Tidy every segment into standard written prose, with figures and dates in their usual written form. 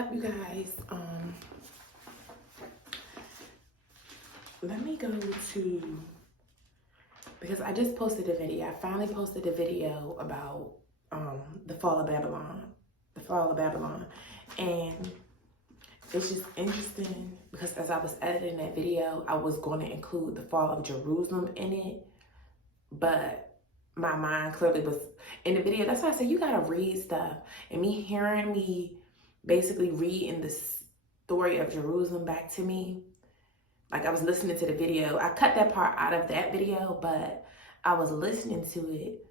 up, you guys? Let me go to, because I just posted a video. I finally posted a video about the fall of Babylon. And it's just interesting because as I was editing that video, I was going to include the fall of Jerusalem in it, but my mind clearly was in the video. That's why I said you gotta read stuff. And me hearing me basically reading the story of Jerusalem back to me, like I was listening to the video. I cut that part out of that video, but I was listening to it.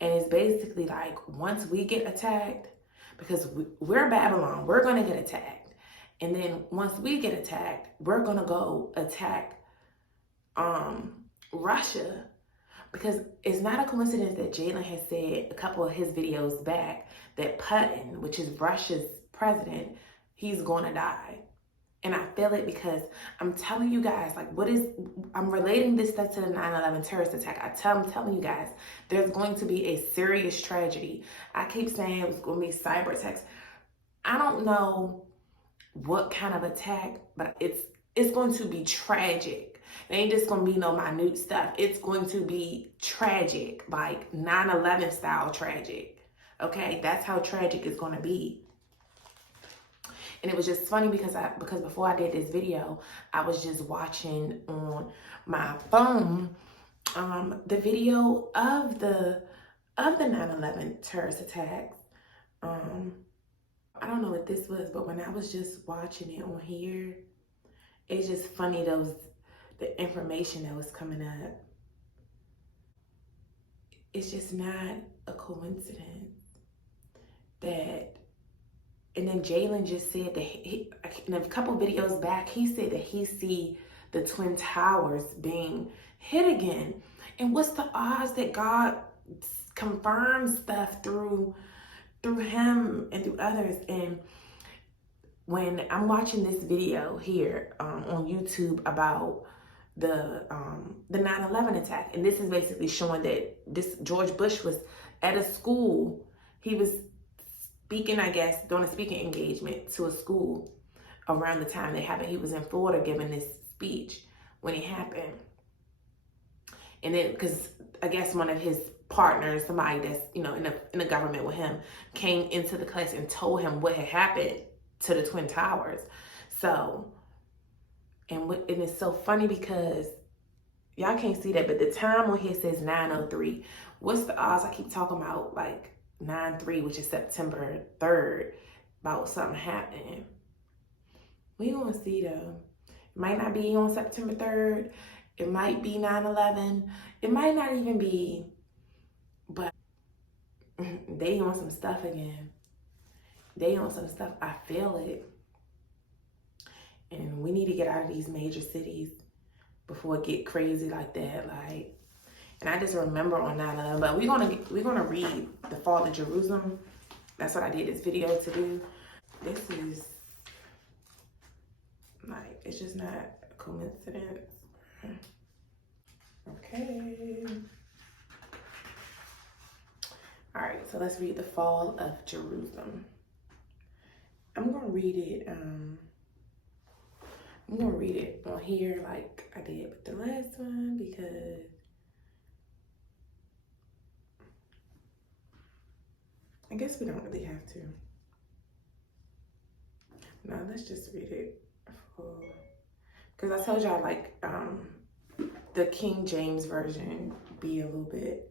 And it's basically like, once we get attacked, because we're Babylon, we're going to get attacked. And then once we get attacked, we're going to go attack Russia. Because it's not a coincidence that Jalen has said a couple of his videos back that Putin, which is Russia's president, he's going to die. And I feel it because I'm telling you guys, like, I'm relating this stuff to the 9/11 terrorist attack. I'm telling you guys, there's going to be a serious tragedy. I keep saying it was going to be cyber attacks. I don't know what kind of attack, but it's going to be tragic. It ain't just going to be no minute stuff. It's going to be tragic, like 9/11 style tragic. Okay, that's how tragic it's going to be. And it was just funny because before I did this video, I was just watching on my phone the video of the 9/11 terrorist attacks. I don't know what this was, but when I was just watching it on here, it's just funny the information that was coming up. It's just not a coincidence that. And then Jalen just said that in a couple videos back, he said that he see the Twin Towers being hit again. And what's the odds that God confirms stuff through him and through others? And when I'm watching this video here on YouTube about the 9/11 attack, and this is basically showing that this George Bush was at a school. He was speaking, I guess, doing a speaking engagement to a school around the time it happened. He was in Florida giving this speech when it happened. And then, because I guess one of his partners, somebody that's, in the government with him, came into the class and told him what had happened to the Twin Towers. So, and it's so funny because y'all can't see that, but the time on here says 9:03. What's the odds? I keep talking about like 9/3, which is September 3rd, about something happening. We gonna see though. It might not be on September 3rd. It might be 9/11. It might not even be, but they on some stuff again. They on some stuff. I feel it. And we need to get out of these major cities before it get crazy like that. And I just remember on 9/11, but we're gonna read the fall of Jerusalem. That's what I did this video to do. This is it's just not a coincidence. Okay. All right, so let's read the fall of Jerusalem. I'm gonna read it. I'm gonna read it on here like I did with the last one because I guess we don't really have to. No, let's just read it full. Because I told y'all the King James Version be a little bit,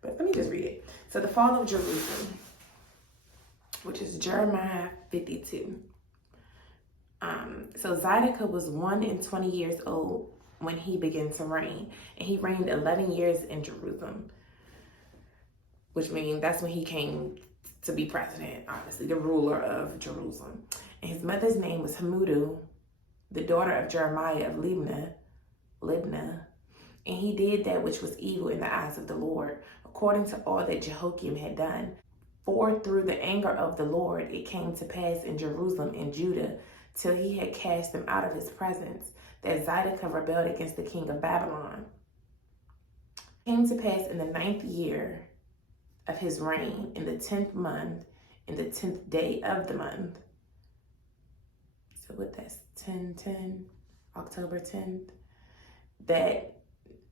but let me just read it. So the fall of Jerusalem, which is Jeremiah 52. So Zedekiah was 120 years old when he began to reign, and he reigned 11 years in Jerusalem, which means that's when he came to be president, obviously, the ruler of Jerusalem. And his mother's name was Hamudu, the daughter of Jeremiah of Libnah. And he did that which was evil in the eyes of the Lord, according to all that Jehoiakim had done. For through the anger of the Lord it came to pass in Jerusalem and Judah, till he had cast them out of his presence, that Zedekiah rebelled against the king of Babylon. It came to pass in the 9th year of his reign, in the 10th month, in the 10th day of the month. So what that's 10/10, October 10th, that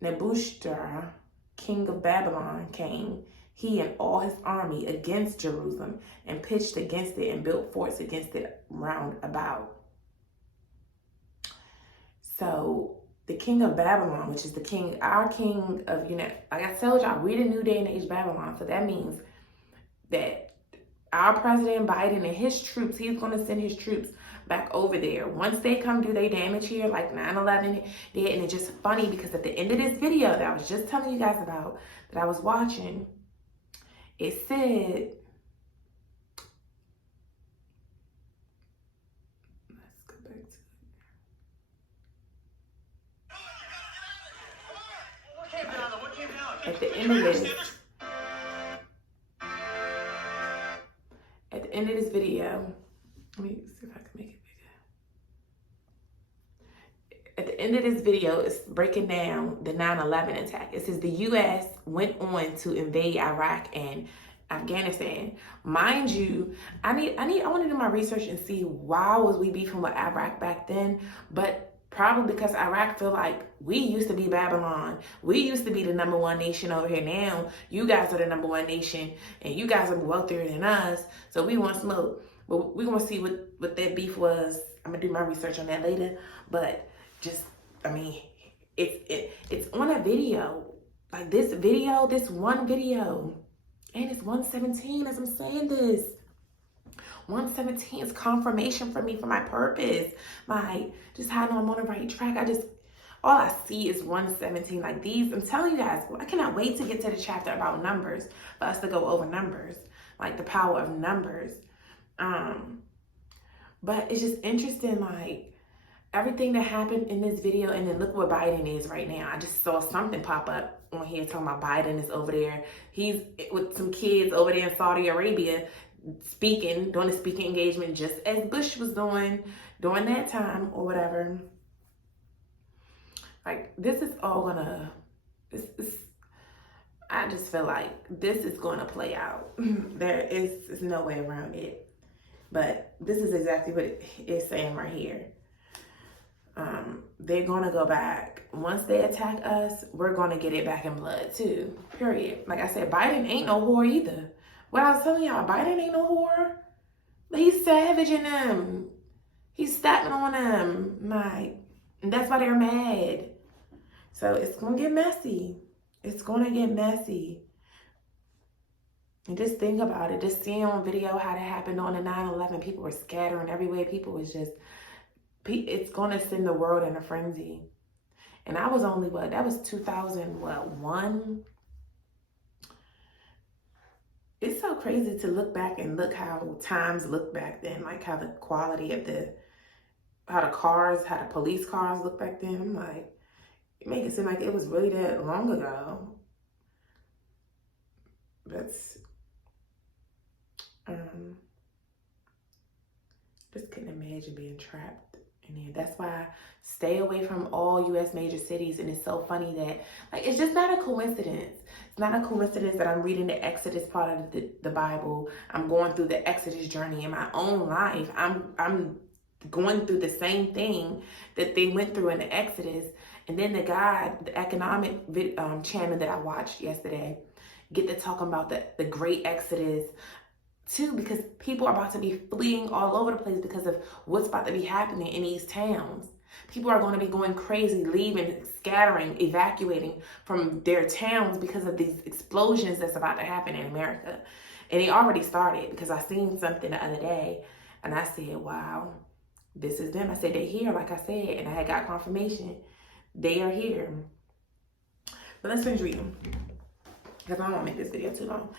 Nebuchadnezzar, king of Babylon, came, he and all his army, against Jerusalem, and pitched against it and built forts against it round about. So the king of Babylon, which is the king, our king of, like I told y'all, we're the new day and age Babylon. So that means that our President Biden and his troops, he's going to send his troops back over there. Once they come do their damage here, like 9/11 did. And it's just funny because at the end of this video that I was just telling you guys about, that I was watching, it said, let's go back to at the end of this video, let me see if I can make it bigger. At the end of this video, it's breaking down the 9/11 attack. It says the U.S. went on to invade Iraq and Afghanistan. Mind you, I want to do my research and see why was we beefing with Iraq back then, but probably because Iraq feel like we used to be Babylon. We used to be the #1 nation over here. Now you guys are the #1 nation and you guys are wealthier than us. So we want smoke. But we're going to see what that beef was. I'm going to do my research on that later. But just, it's on a video. Like this one video. And it's 117 as I'm saying this. 117 is confirmation for me for my purpose. Like, just how I know I'm on the right track. All I see is 117. Like these, I'm telling you guys, I cannot wait to get to the chapter about numbers, for us to go over numbers, like the power of numbers. But it's just interesting, like everything that happened in this video, and then look where Biden is right now. I just saw something pop up on here talking about Biden is over there. He's with some kids over there in Saudi Arabia speaking, doing a speaking engagement just as Bush was doing during that time or whatever. Like this is all gonna, I just feel like this is gonna play out. There's no way around it. But this is exactly what it is saying right here. They're gonna go back. Once they attack us, we're gonna get it back in blood too. Period. Like I said, Biden ain't no whore either. What I was telling y'all, Biden ain't no whore. He's savaging them. He's stepping on them. Like, and that's why they're mad. So it's gonna get messy. It's gonna get messy. And just think about it. Just seeing on video how that happened on the 9/11, people were scattering everywhere. People was just, it's gonna send the world in a frenzy. And I was only, that was 2001. It's so crazy to look back and look how times look back then, like how the quality of how the police cars look back then. I'm like, it make it seem like it was really that long ago. That's, just couldn't imagine being trapped in there. That's why I stay away from all U.S. major cities. And it's so funny that, like, it's just not a coincidence. It's not a coincidence that I'm reading the Exodus part of the Bible. I'm going through the Exodus journey in my own life. I'm going through the same thing that they went through in the Exodus. And then the economic channel that I watched yesterday, get to talking about the great Exodus too, because people are about to be fleeing all over the place because of what's about to be happening in these towns. People are going to be going crazy, leaving, scattering, evacuating from their towns because of these explosions that's about to happen in America. And it already started, because I seen something the other day and I said, wow, this is them. I said, they're here, like I said, and I had got confirmation. They are here. But let's finish reading, because I won't make this video too long.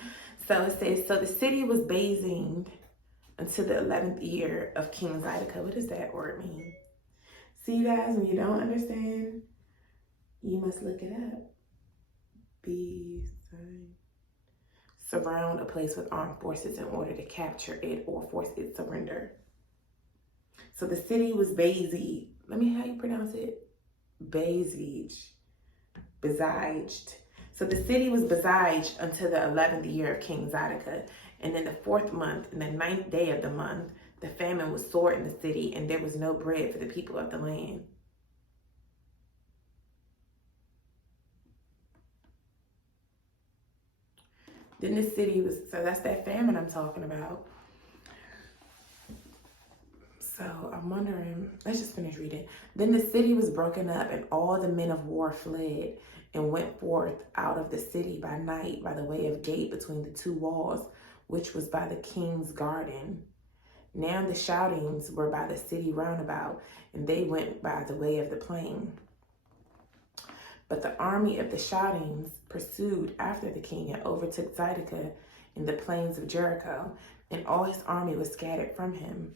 So it says, so the city was basing until the 11th year of King Zedekiah. What does that word mean? See, you guys, when you don't understand, you must look it up. Surround a place with armed forces in order to capture it or force its surrender. So the city was besieged. Let me, how you pronounce it? Besieged. So the city was besieged until the 11th year of King Zedekiah. And in the 4th month, and the 9th day of the month, the famine was sore in the city, and there was no bread for the people of the land. Then the city was, so that's that famine I'm talking about. So I'm wondering, let's just finish reading. Then the city was broken up, and all the men of war fled and went forth out of the city by night by the way of gate between the two walls, which was by the king's garden. Now the shoutings were by the city round about, and they went by the way of the plain. But the army of the shoutings pursued after the king and overtook Zedekiah in the plains of Jericho, and all his army was scattered from him.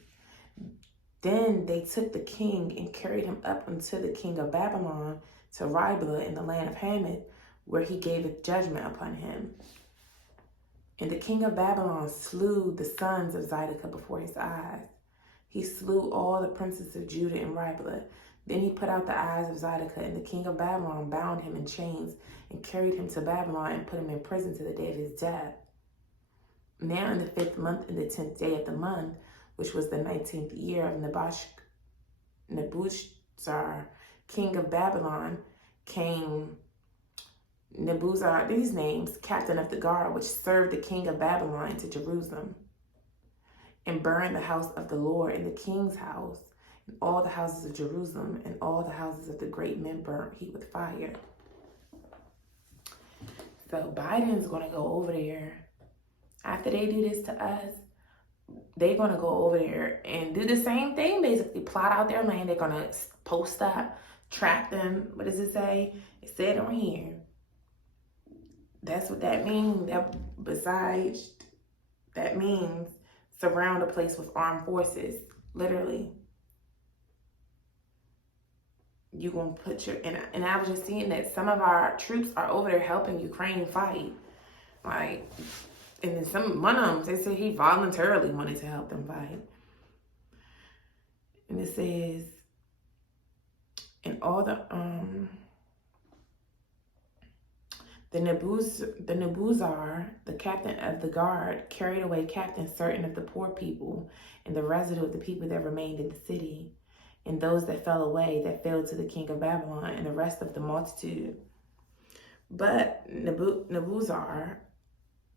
Then they took the king and carried him up unto the king of Babylon to Riblah in the land of Hamath, where he gave a judgment upon him. And the king of Babylon slew the sons of Zedekiah before his eyes. He slew all the princes of Judah in Riblah. Then he put out the eyes of Zedekiah, and the king of Babylon bound him in chains and carried him to Babylon and put him in prison to the day of his death. Now in the 5th month, in the 10th day of the month, which was the 19th year of Nebuchadnezzar, king of Babylon, came Nebuchadnezzar, these names, captain of the guard, which served the king of Babylon, to Jerusalem, and burned the house of the Lord and the king's house, and all the houses of Jerusalem, and all the houses of the great men burnt he with fire. So Biden's going to go over there. After they do this to us, they're going to go over there and do the same thing, basically plot out their land. They're going to post up, track them. What does it say? It said on here. That's what that means. That besides, that means surround a place with armed forces, literally. You're going to put your, and I was just seeing that some of our troops are over there helping Ukraine fight. Like, and then one of them, they said he voluntarily wanted to help them fight. And it says, and all the Nebuchadnezzar, the captain of the guard, carried away captain certain of the poor people, and the residue of the people that remained in the city, and those that fell away, that fell to the king of Babylon, and the rest of the multitude. But Nebuchadnezzar,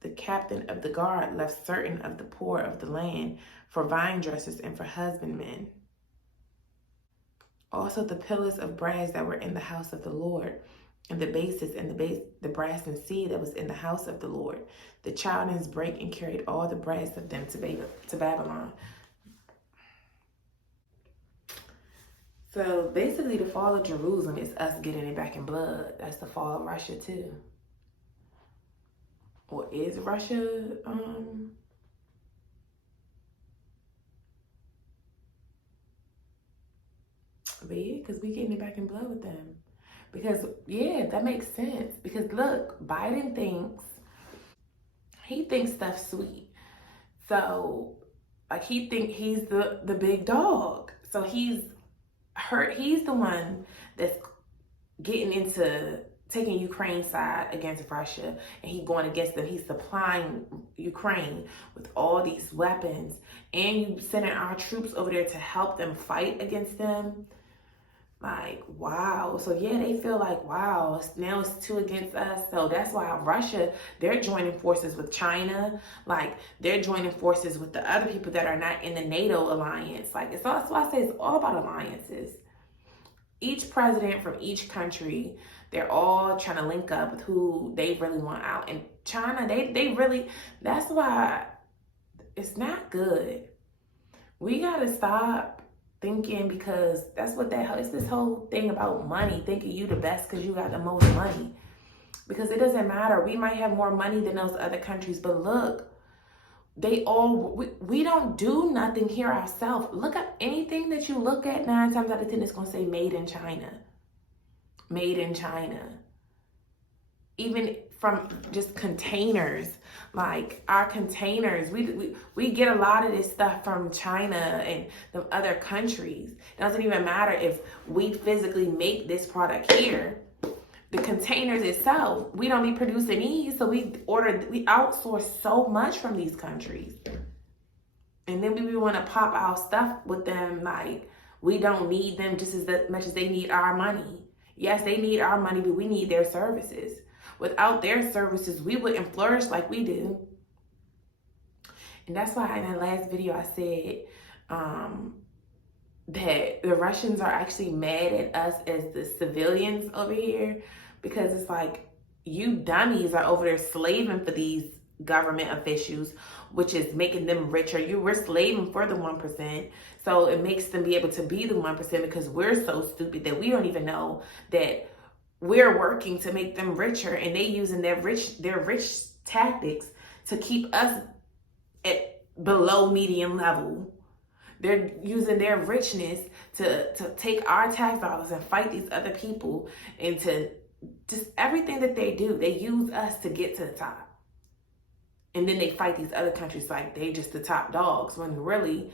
the captain of the guard, left certain of the poor of the land for vine dressers and for husbandmen. Also the pillars of brass that were in the house of the Lord, and the bases and the brass and sea that was in the house of the Lord. The Chaldeans brake and carried all the brass of them to Babylon. So basically the fall of Jerusalem is us getting it back in blood. That's the fall of Russia too. Or is Russia, but yeah, because we getting it back in blood with them. Because, yeah, that makes sense. Because look, Biden thinks stuff's sweet. So, like, he think he's the big dog. So he's the one that's getting into taking Ukraine's side against Russia, and he's going against them. He's supplying Ukraine with all these weapons, and you sending our troops over there to help them fight against them. Like, wow. So yeah, they feel like, wow, now it's 2 against us. So that's why Russia, they're joining forces with China. Like, they're joining forces with the other people that are not in the NATO alliance. Like, that's why I say it's all about alliances. Each president from each country, they're all trying to link up with who they really want out. And China, they really, that's why it's not good. We got to stop thinking, because that's what it's this whole thing about money, thinking you the best because you got the most money. Because it doesn't matter. We might have more money than those other countries, but look, we don't do nothing here ourselves. Look at anything that you look at, 9 times out of 10, it's going to say made in China. Made in China. Even from just containers, like our containers, we get a lot of this stuff from China and the other countries. It doesn't even matter if we physically make this product here, the containers itself. We don't be producing these, so we outsource so much from these countries. And then we want to pop our stuff with them like we don't need them just as much as they need our money. Yes, they need our money, but we need their services. Without their services, we wouldn't flourish like we do. And that's why in the last video I said that the Russians are actually mad at us as the civilians over here, because it's like, you dummies are over there slaving for these government officials, which is making them richer. We're slaving for the 1%. So it makes them be able to be the 1% because we're so stupid that we don't even know that we're working to make them richer, and they using their rich tactics to keep us at below median level. They're using their richness to take our tax dollars and fight these other people, and to just everything that they do, they use us to get to the top. And then they fight these other countries like they just the top dogs, when really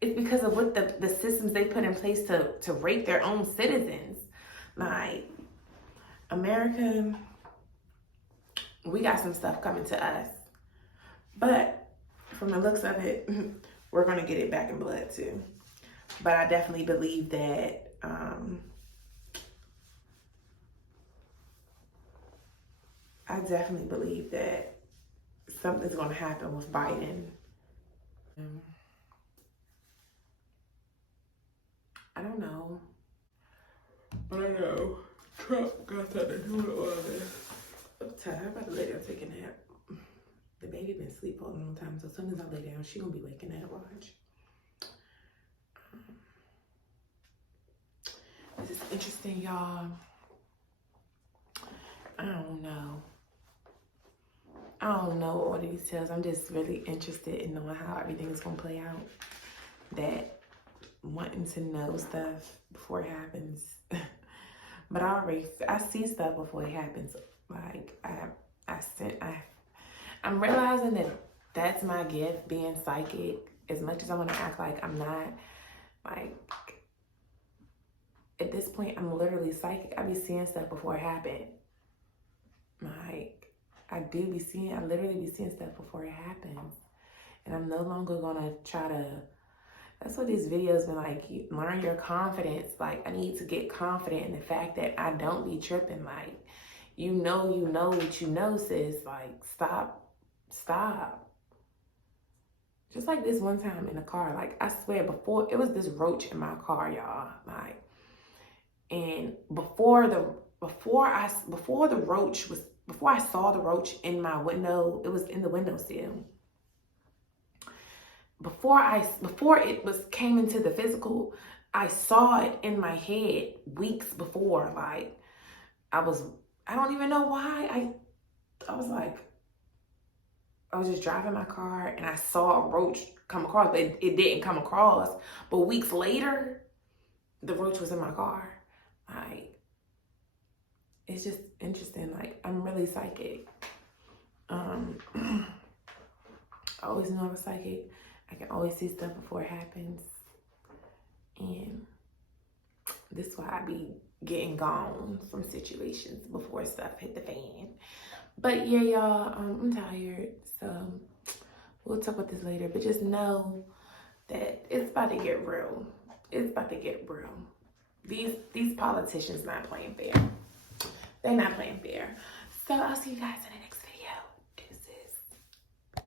it's because of what the systems they put in place to rape their own citizens. Like, America, we got some stuff coming to us. But from the looks of it, we're going to get it back in blood too. But I definitely believe that something's going to happen with Biden. I don't know. But I know Trump got that to do it all this. I'm tired. I'm about to lay down take a nap. The baby been asleep for a long time, so as soon as I lay down, she gonna be waking up. Watch. This is interesting, y'all. I don't know all the details. I'm just really interested in knowing how everything is gonna play out. That wanting to know stuff before it happens. But I see stuff before it happens. Like I'm realizing that that's my gift, being psychic. As much as I want to act like I'm not, like, at this point, I'm literally psychic. I be seeing stuff before it happened. Like, I literally be seeing stuff before it happens. And I'm no longer gonna try to, that's what these videos been like, learn your confidence. Like, I need to get confident in the fact that I don't be tripping. Like, you know what you know, sis. Like, stop. Just like this one time in the car, like, I swear, before, it was this roach in my car, y'all. Like, and before I saw the roach in my window, it was in the windowsill. Before it came into the physical, I saw it in my head weeks before. Like, I don't even know why. I was like, I was just driving my car and I saw a roach come across, but it didn't come across. But weeks later, the roach was in my car. Like, it's just interesting. Like, I'm really psychic. I always knew I was psychic. I can always see stuff before it happens. And this is why I be getting gone from situations before stuff hit the fan. But yeah, y'all, I'm tired. So we'll talk about this later. But just know that it's about to get real. It's about to get real. These politicians not playing fair. They're not playing fair. So I'll see you guys in